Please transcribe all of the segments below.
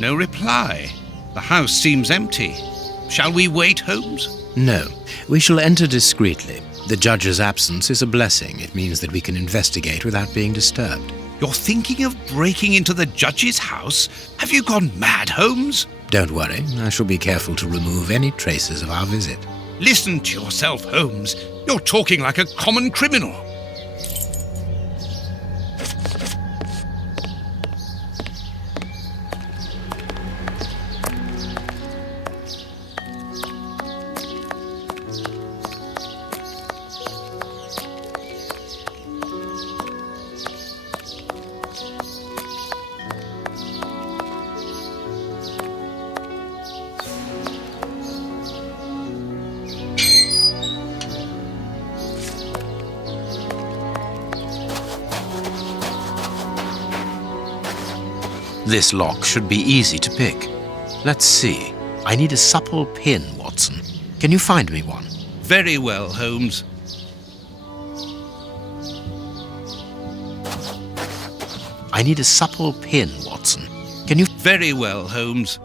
No reply. The house seems empty. Shall we wait, Holmes? No, we shall enter discreetly. The judge's absence is a blessing. It means that we can investigate without being disturbed. You're thinking of breaking into the judge's house? Have you gone mad, Holmes? Don't worry, I shall be careful to remove any traces of our visit. Listen to yourself, Holmes. You're talking like a common criminal. This lock should be easy to pick. Let's see. I need a supple pin, Watson. Can you find me one? Very well, Holmes. I need a supple pin, Watson. Can you... Very well, Holmes.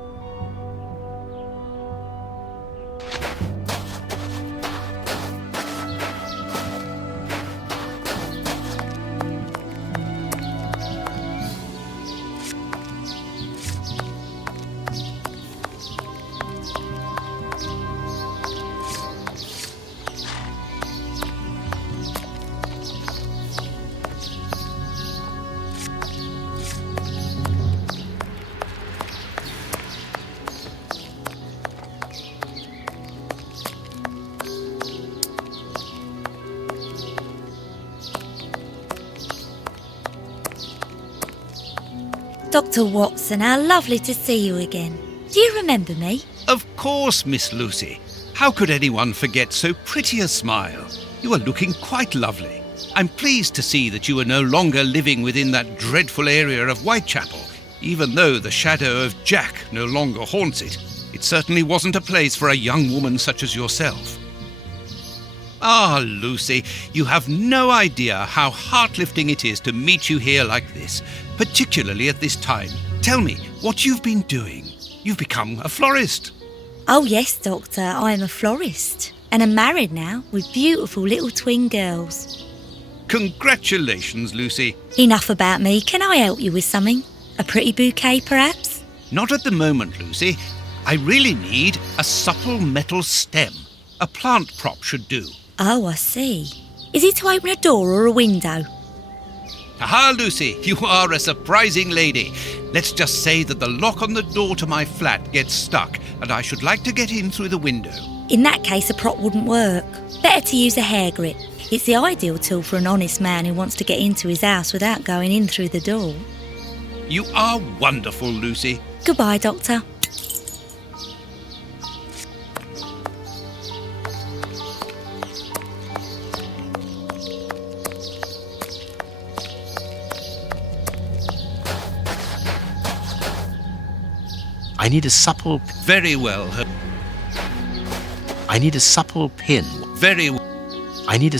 Dr. Watson, how lovely to see you again. Do you remember me? Of course, Miss Lucy. How could anyone forget so pretty a smile? You are looking quite lovely. I'm pleased to see that you are no longer living within that dreadful area of Whitechapel, even though the shadow of Jack no longer haunts it. It certainly wasn't a place for a young woman such as yourself. Ah, Lucy, you have no idea how heart-lifting it is to meet you here like this, particularly at this time. Tell me what you've been doing. You've become a florist. Oh yes, Doctor, I am a florist. And I'm married now with beautiful little twin girls. Congratulations, Lucy. Enough about me. Can I help you with something? A pretty bouquet, perhaps? Not at the moment, Lucy. I really need a supple metal stem. A plant prop should do. Oh, I see. Is it to open a door or a window? Aha, Lucy, you are a surprising lady. Let's just say that the lock on the door to my flat gets stuck and I should like to get in through the window. In that case, a prop wouldn't work. Better to use a hair grip. It's the ideal tool for an honest man who wants to get into his house without going in through the door. You are wonderful, Lucy. Goodbye, Doctor. I need a supple... Very well. I need a supple pin. Very well. I need a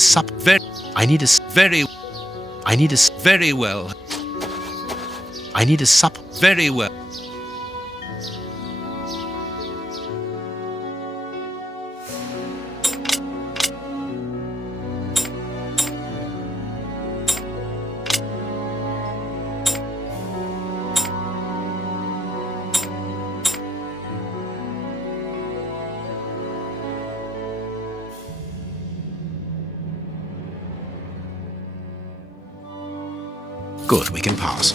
I need a... Very... I need a... Very well. I need a supple... Very well. Good, we can pass.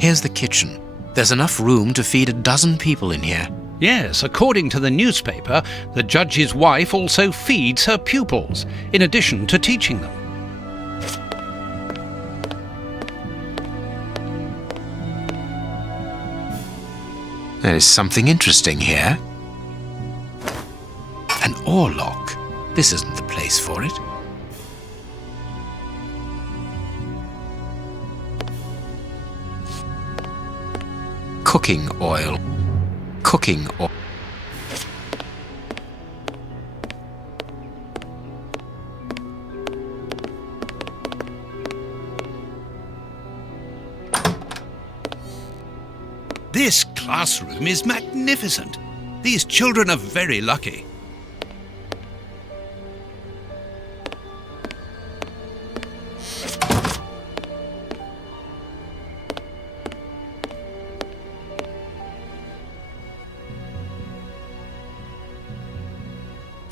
Here's the kitchen. There's enough room to feed a dozen people in here. Yes, according to the newspaper, the judge's wife also feeds her pupils, in addition to teaching them. There is something interesting here. An oar lock. This isn't the place for it. Cooking oil. Cooking oil. This classroom is magnificent. These children are very lucky.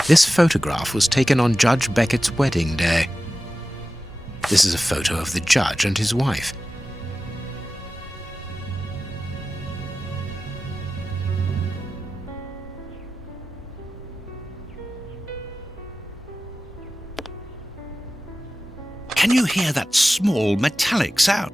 This photograph was taken on Judge Beckett's wedding day. This is a photo of the judge and his wife. Can you hear that small metallic sound?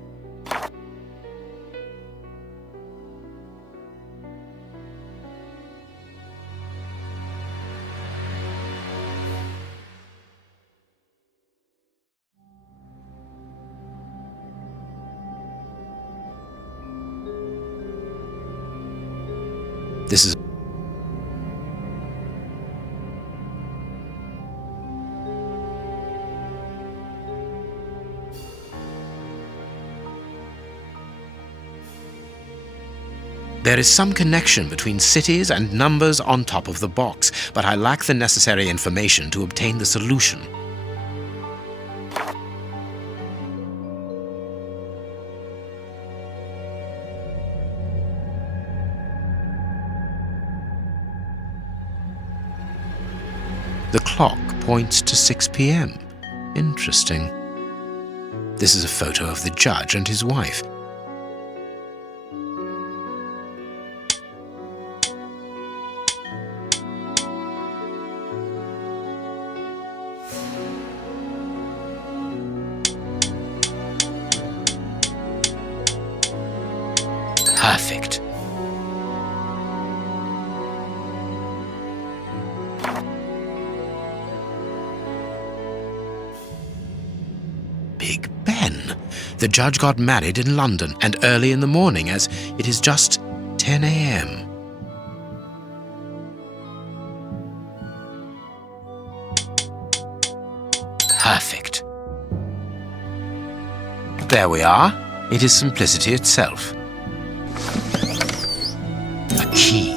This is There is some connection between cities and numbers on top of the box, but I lack the necessary information to obtain the solution. The clock points to 6 p.m. Interesting. This is a photo of the judge and his wife. Perfect. Big Ben. The judge got married in London and early in the morning, as it is just 10 a.m. Perfect. There we are. It is simplicity itself. A key.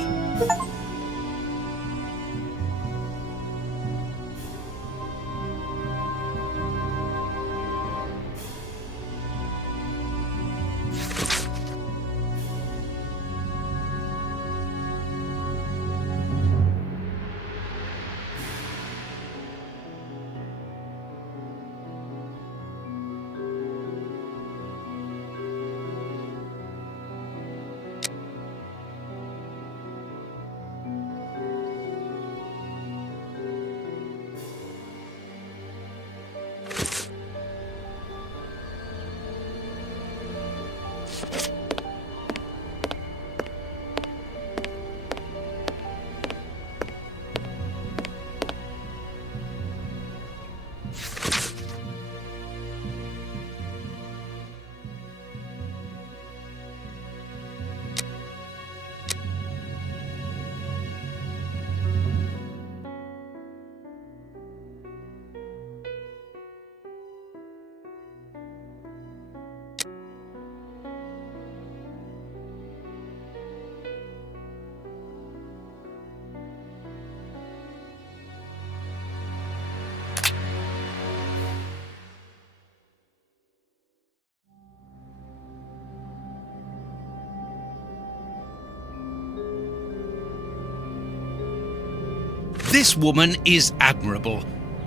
This woman is admirable.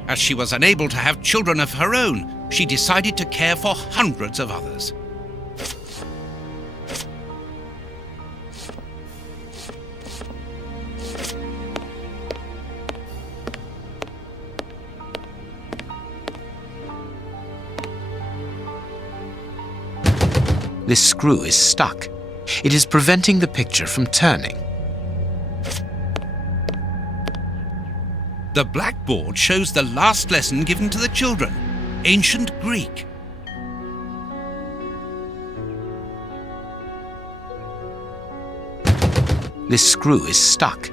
As she was unable to have children of her own, she decided to care for hundreds of others. This screw is stuck. It is preventing the picture from turning. The blackboard shows the last lesson given to the children, ancient Greek. This screw is stuck.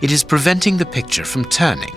It is preventing the picture from turning.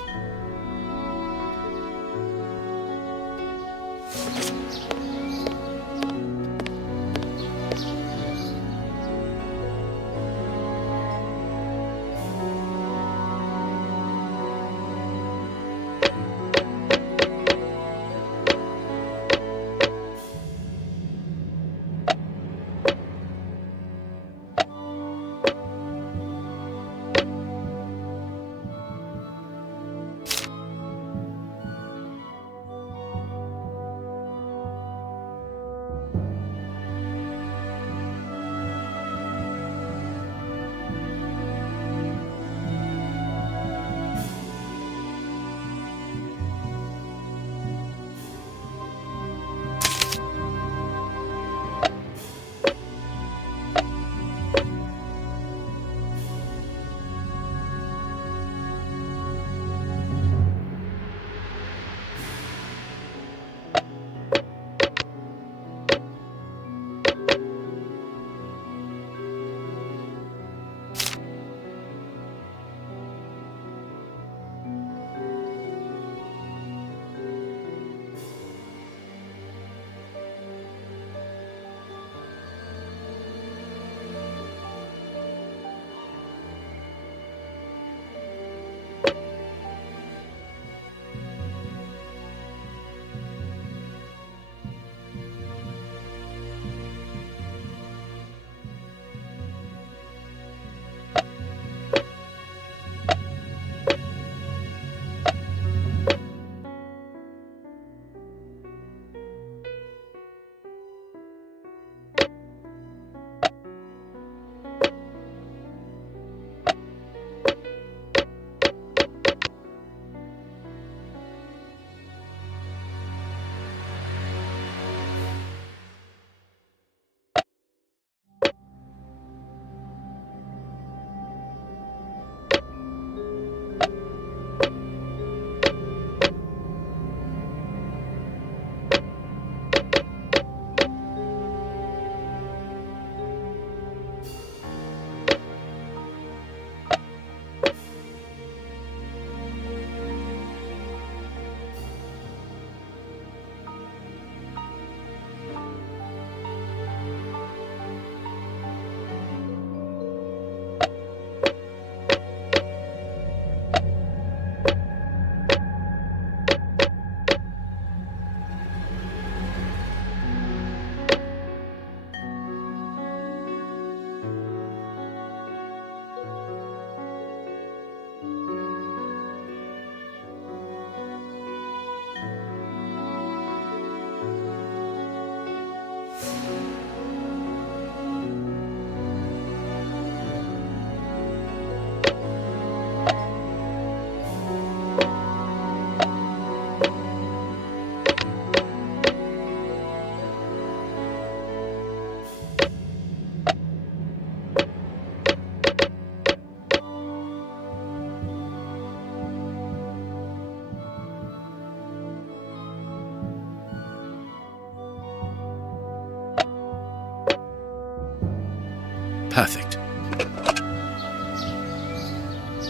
Perfect.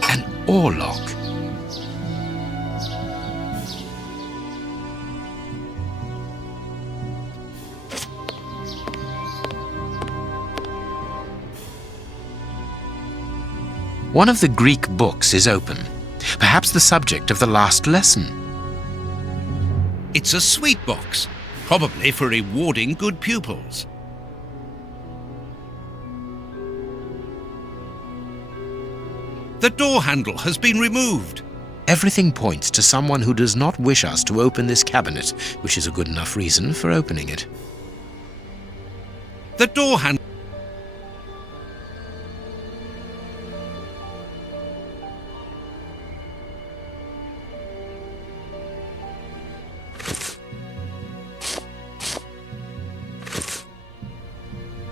An oarlock. One of the Greek books is open, perhaps the subject of the last lesson. It's a sweet box, probably for rewarding good pupils. The door handle has been removed. Everything points to someone who does not wish us to open this cabinet, which is a good enough reason for opening it. The door handle.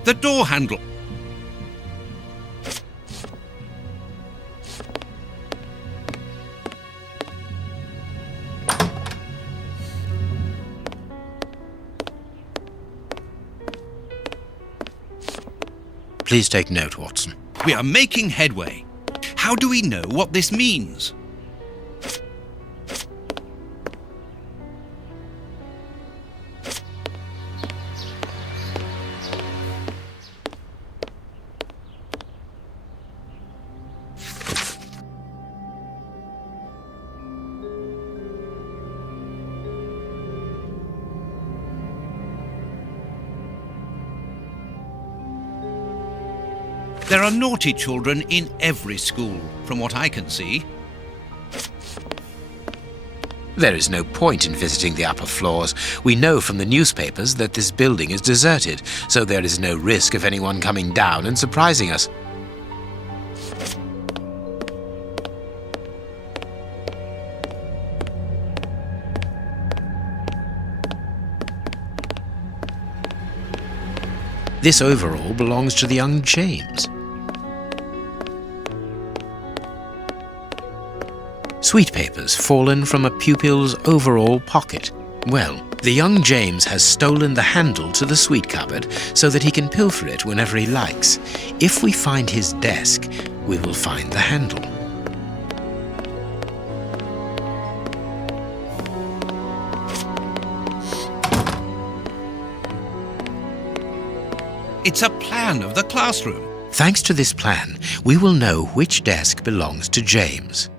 The door handle. Please take note, Watson. We are making headway. How do we know what this means? There are naughty children in every school, from what I can see. There is no point in visiting the upper floors. We know from the newspapers that this building is deserted, so there is no risk of anyone coming down and surprising us. This overall belongs to the young James. Sweet papers fallen from a pupil's overall pocket. Well, the young James has stolen the handle to the sweet cupboard so that he can pilfer it whenever he likes. If we find his desk, we will find the handle. It's a plan of the classroom. Thanks to this plan, we will know which desk belongs to James.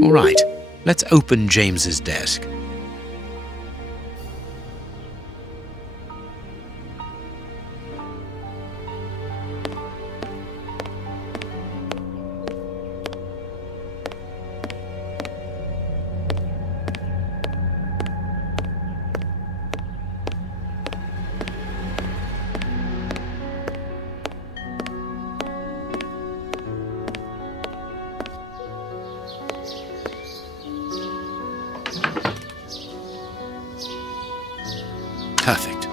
All right, let's open James's desk. Perfect.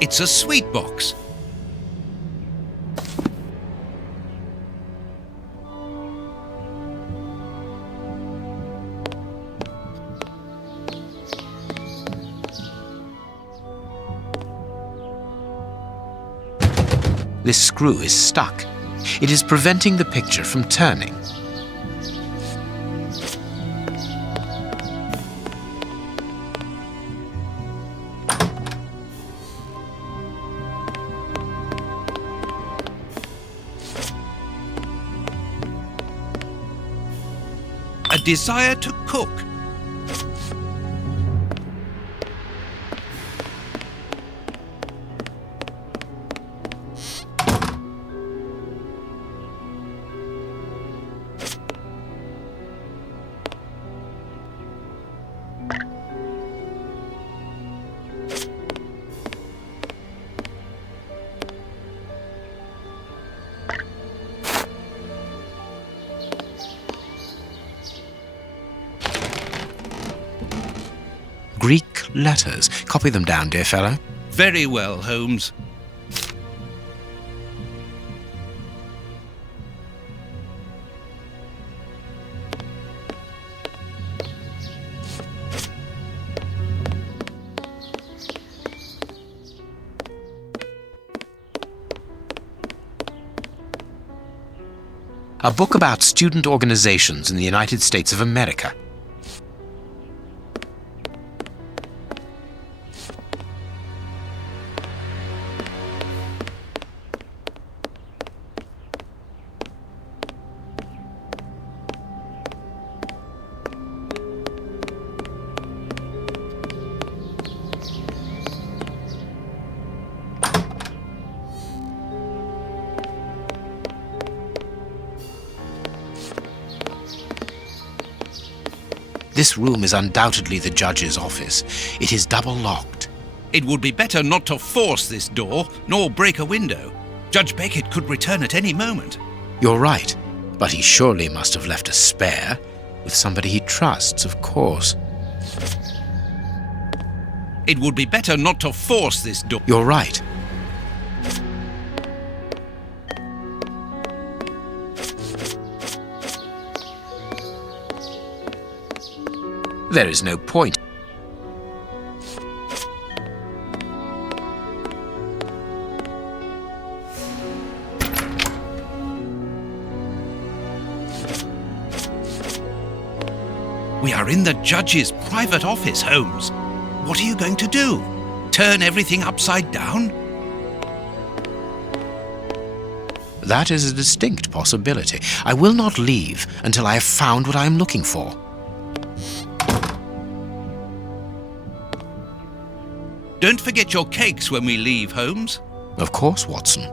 It's a sweet box. This screw is stuck. It is preventing the picture from turning. A desire to cook. Greek letters. Copy them down, dear fellow. Very well, Holmes. A book about student organizations in the United States of America. This room is undoubtedly the judge's office. It is double locked. It would be better not to force this door, nor break a window. Judge Beckett could return at any moment. You're right, but he surely must have left a spare. With somebody he trusts, of course. It would be better not to force this door. You're right. There is no point. We are in the judge's private office, Holmes. What are you going to do? Turn everything upside down? That is a distinct possibility. I will not leave until I have found what I am looking for. Don't forget your cakes when we leave, Holmes. Of course, Watson.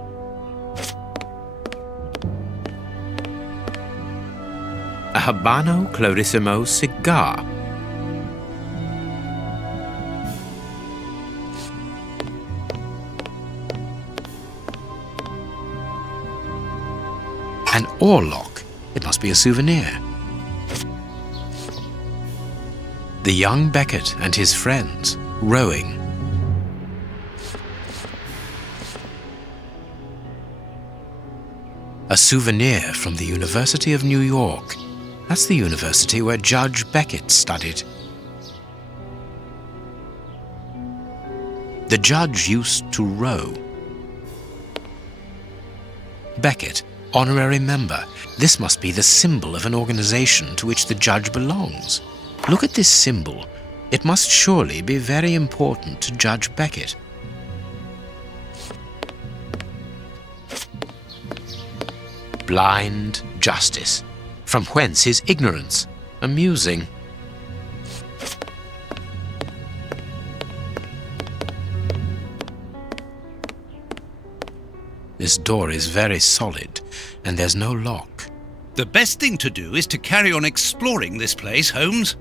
A Habano Clarissimo cigar. An oarlock. It must be a souvenir. The young Beckett and his friends rowing. A souvenir from the University of New York. That's the university where Judge Beckett studied. The judge used to row. Beckett Honorary member. This must be the symbol of an organization to which the judge belongs. Look at this symbol. It must surely be very important to Judge Beckett. Blind justice. From whence his ignorance? Amusing. This door is very solid, and there's no lock. The best thing to do is to carry on exploring this place, Holmes.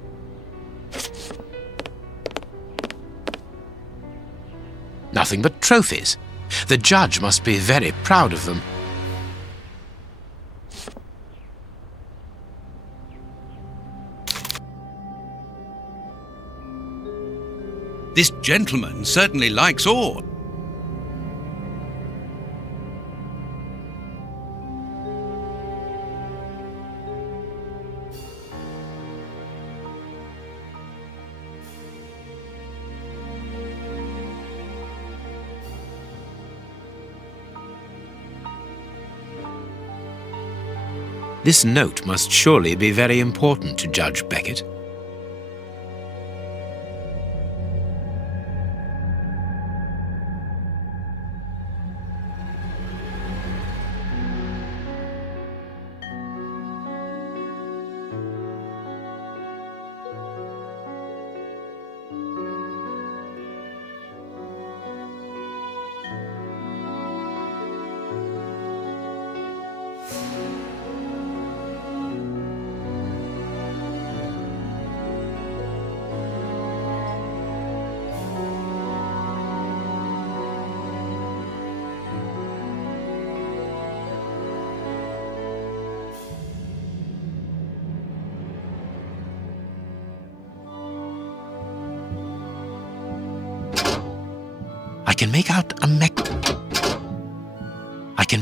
Nothing but trophies. The judge must be very proud of them. This gentleman certainly likes ore. This note must surely be very important to Judge Beckett. I can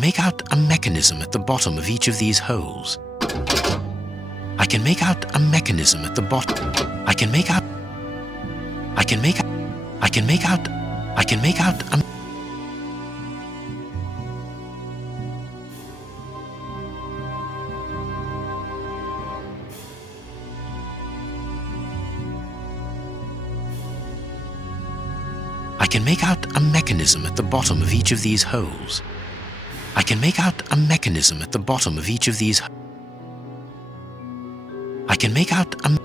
make out a mechanism at the bottom of each of these holes. I can make out a mechanism at the bottom. I can make out a I can make out a mechanism at the bottom of each of these holes. I can make out a mechanism at the bottom of each of these. I can make out a.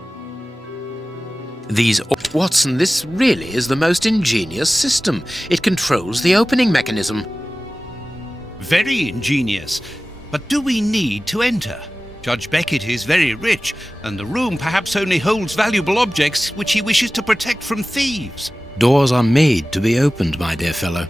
These. Watson, this really is the most ingenious system. It controls the opening mechanism. Very ingenious. But do we need to enter? Judge Beckett is very rich, and the room perhaps only holds valuable objects which he wishes to protect from thieves. Doors are made to be opened, my dear fellow.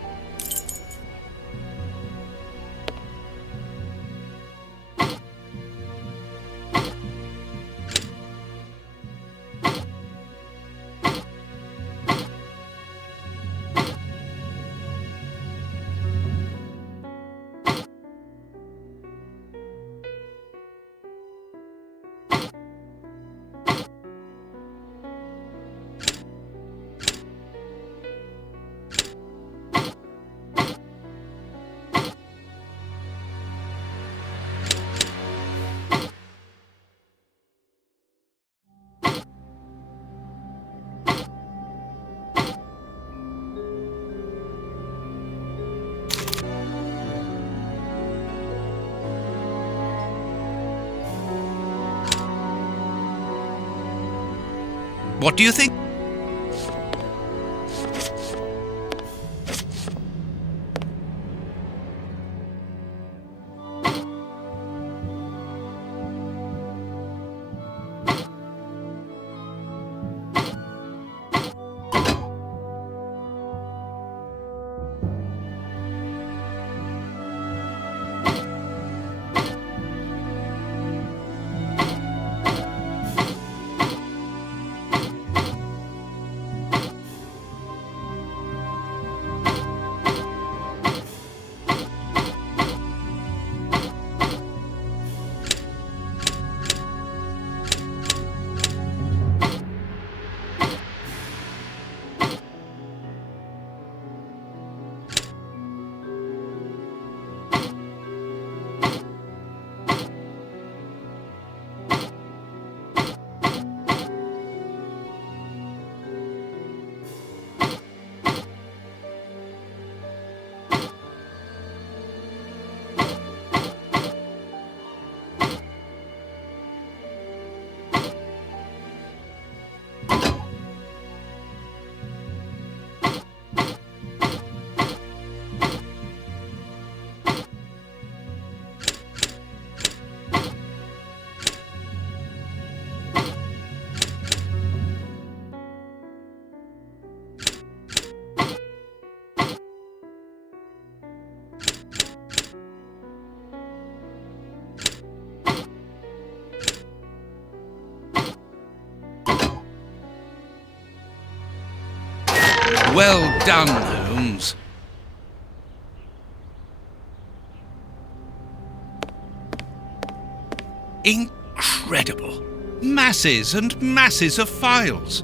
What do you think? Well done, Holmes. Incredible. Masses and masses of files.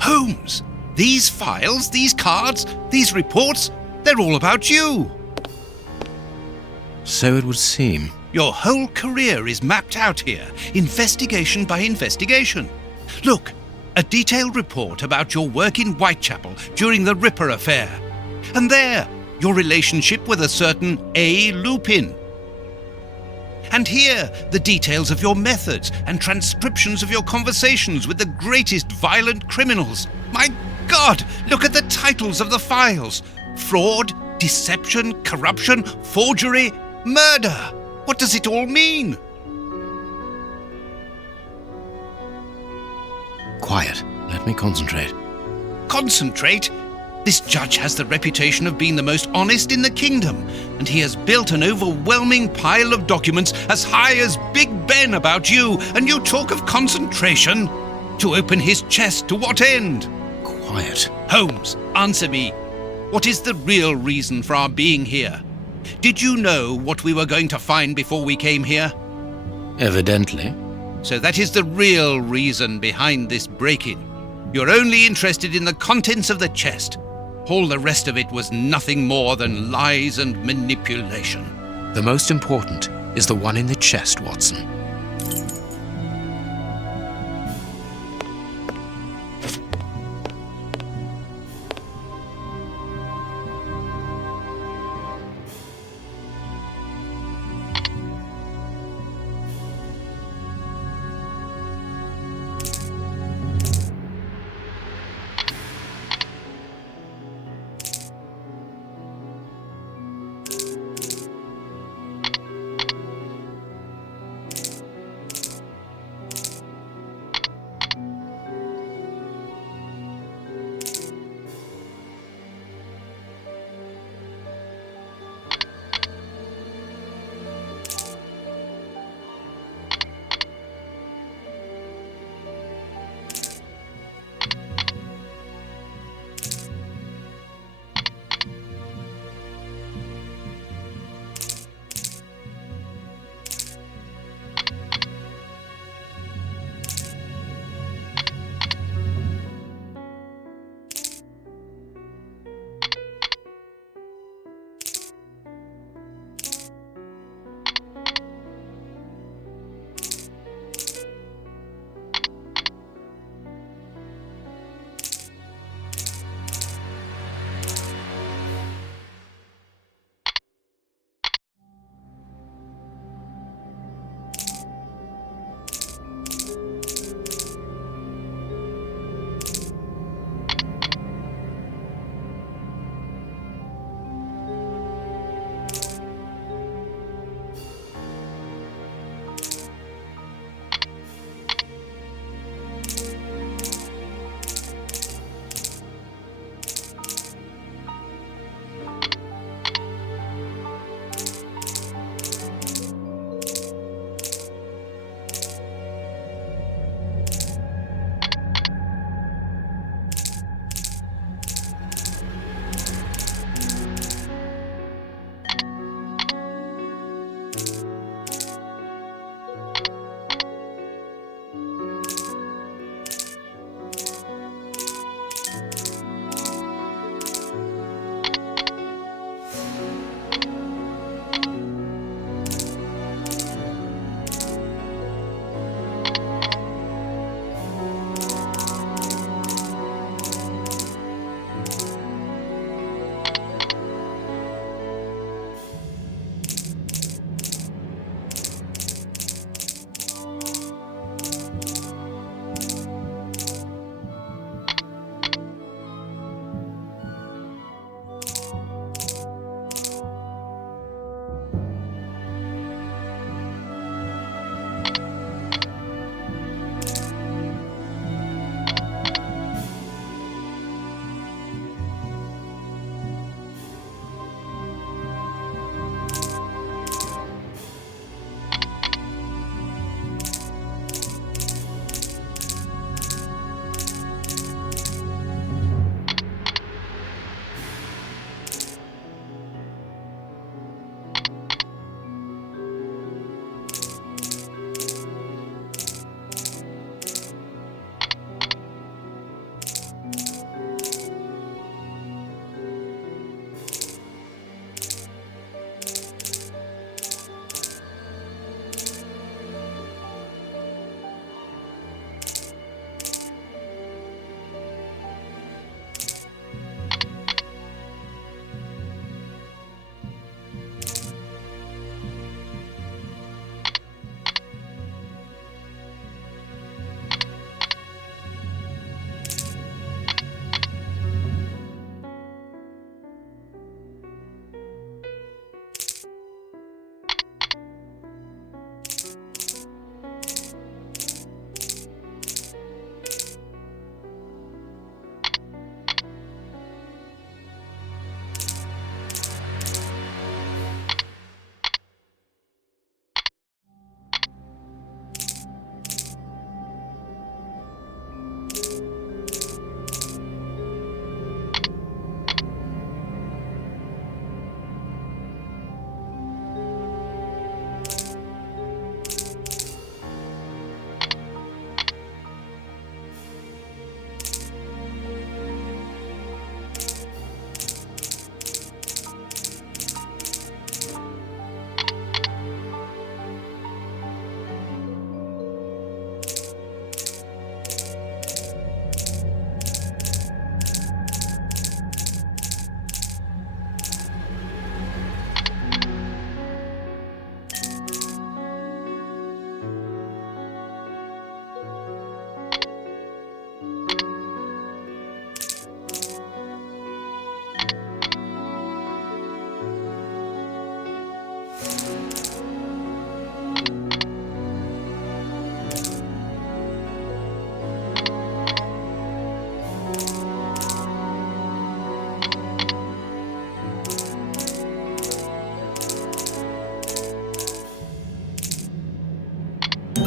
Holmes, these files, these cards, these reports, they're all about you. So it would seem. Your whole career is mapped out here, investigation by investigation. Look, a detailed report about your work in Whitechapel during the Ripper affair. And there, your relationship with a certain A. Lupin. And here, the details of your methods and transcriptions of your conversations with the greatest violent criminals. My God, look at the titles of the files. Fraud, deception, corruption, forgery, murder. What does it all mean? Quiet. Let me concentrate. Concentrate? This judge has the reputation of being the most honest in the kingdom, and he has built an overwhelming pile of documents as high as Big Ben about you, and you talk of concentration? To open his chest to what end? Quiet. Holmes, answer me. What is the real reason for our being here? Did you know what we were going to find before we came here? Evidently. So that is the real reason behind this break-in. You're only interested in the contents of the chest. All the rest of it was nothing more than lies and manipulation. The most important is the one in the chest, Watson.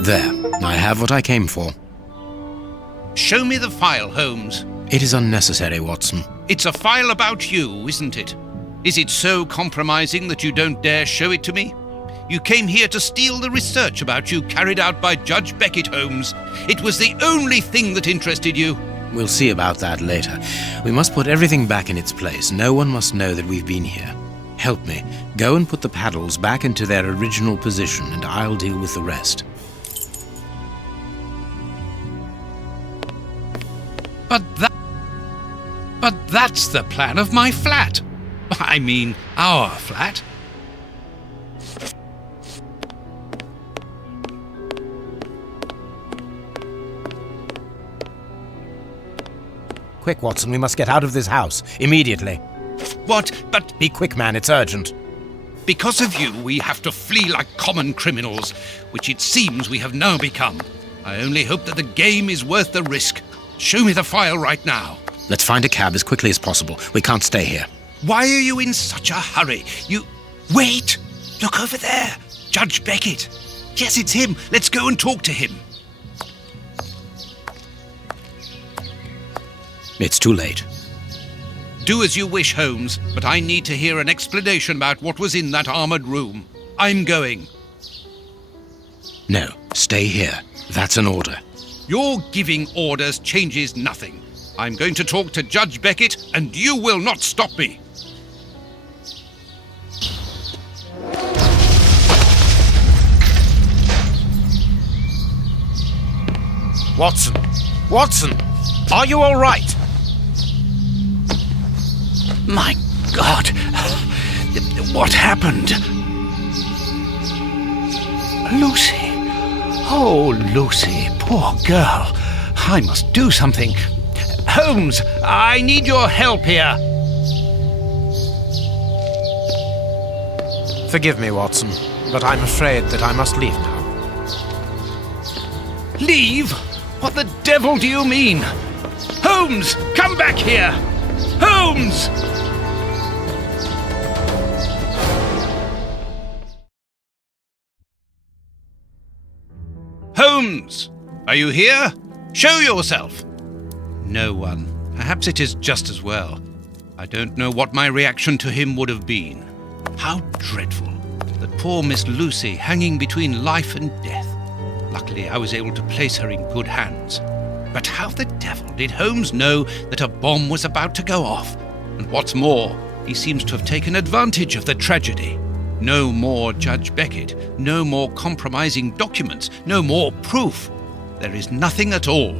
There, I have what I came for. Show me the file, Holmes. It is unnecessary, Watson. It's a file about you, isn't it? Is it so compromising that you don't dare show it to me? You came here to steal the research about you carried out by Judge Beckett, Holmes. It was the only thing that interested you. We'll see about that later. We must put everything back in its place. No one must know that we've been here. Help me. Go and put the paddles back into their original position, and I'll deal with the rest. But that's the plan of my flat. I mean, our flat. Quick, Watson, we must get out of this house, immediately. What? But Be quick, man, it's urgent. because of you, we have to flee like common criminals, which it seems we have now become. I only hope that the game is worth the risk. Show me the file right now. Let's find a cab as quickly as possible. We can't stay here. Why are you in such a hurry? Wait! Look over there! Judge Beckett! Yes, it's him! Let's go and talk to him! It's too late. Do as you wish, Holmes, but I need to hear an explanation about what was in that armored room. I'm going. No, stay here. That's an order. Your giving orders changes nothing. I'm going to talk to Judge Beckett, and you will not stop me. Watson! Watson! Are you all right? My God! What happened? Lucy! Oh, Lucy, poor girl. I must do something. Holmes, I need your help here. Forgive me, Watson, but I'm afraid that I must leave now. Leave? What the devil do you mean? Holmes, come back here! Holmes! Holmes! Are you here? Show yourself! No one. Perhaps it is just as well. I don't know what my reaction to him would have been. How dreadful. That poor Miss Lucy hanging between life and death. Luckily, I was able to place her in good hands. But how the devil did Holmes know that a bomb was about to go off? And what's more, he seems to have taken advantage of the tragedy. No more Judge Beckett, no more compromising documents, no more proof. There is nothing at all.